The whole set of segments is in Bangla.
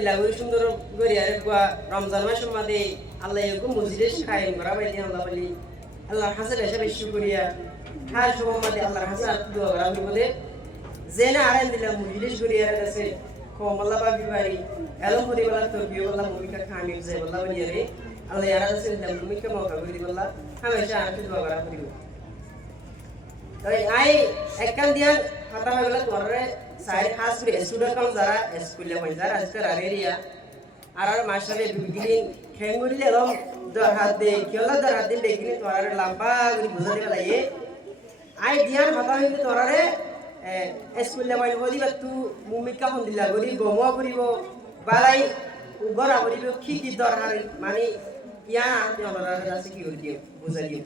দিলা ওই সুন্দর করে আর রমজান মাসের মধ্যে আল্লাহ এরকম মজলিস কায়েম করা বাইদি আল্লাহ বলি আল্লাহর হাসে বেশি বেশি করিয়া হার সময় মধ্যে আল্লাহর হাসে আর দোয়া করা বলে জেনা আরেন দিলাম মজলিস করিয়া আছে কমলা বাবি বাড়ি এলম করি বলা তো বিয়ে বলা ভূমিকা খামিল যায় বলা বলি রে আল্লাহ ইয়ারা আছে দিলাম ভূমিকা মৌকা করি বলা হামেশা আর দোয়া করা করিব তাই আই একখান দিয়ান হাতা হয়ে গেলে তোমার সাইড খাস করে স্টুডেন্ট কাম যারা স্কুলে হয় যারা আজকাল আরেরিয়া আর মাস্টারে বিগিন খেঙ্গুরিলে এরকম দর হাত দে কেলা দর হাত দিন দেখিনি তোমার লম্বা করে বুঝা দিবে লাগে আই দিয়ান হাতা হইলে তোমার স্কুলে মাইল হলি বা তু ভূমিকা হন দিলা গরি গমা করিব বালাই গড়া করিব কি দরকার মানে ইয়া আমরা আছে কি করি দিও বুঝা দিও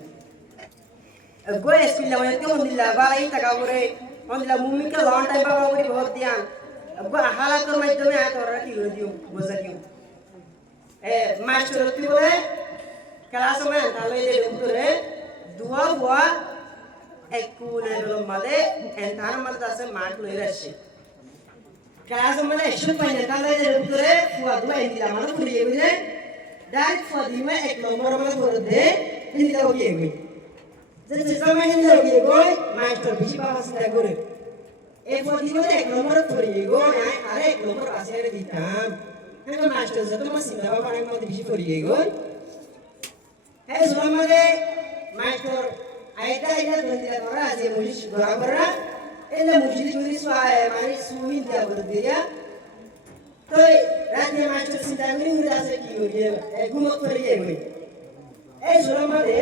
গো স্কুলে মাইল তে হন দিলা বালাই টাকা করে হন দিলা ভূমিকা লং টাইম বাবা করি বহুত দিয়ান গো হালাতের মাধ্যমে আয় তোরা কি করি দিও বুঝা দিও মাস্টার তুই বলে ক্লাস में তাহলে এই উত্তরে দুয়া বুয়া একুনে মালে এন্টার মাল দাসে মার্ক লই রাখছে ক্লাস মানে এসব পাইনে তাহলে এই উত্তরে ফুয়া দুয়া ইন্দিলা মানে ফুরিয়ে গেলে ডাইরেক্ট ফুয়া দিমে এক নম্বর মানে করে দে ইন্দিলা ওকে গই যে সময় ইন্দিলা ওকে গই মাস্টার বেশি বাবা চিন্তা করে এই ফুয়া দিমে এক নম্বর ফুরিয়ে গই আরে এক নম্বর আসে দিতাম হ্যাঁ মাস্টার যত মাস চিন্তা বাবা অনেক মধ্যে বেশি ফুরিয়ে গই হ্যাঁ সময় মানে মাস্টার আইটা আইটা দন্দিলা করা আছে মুজিস গড়া করা এলে মুজিস মুজিস মানে সুইন দিয়া করে দিয়া তো রাতে মাস্টার চিন্তা করি উড়ে আছে কি করি ঘুমত করে গই এই সময় মানে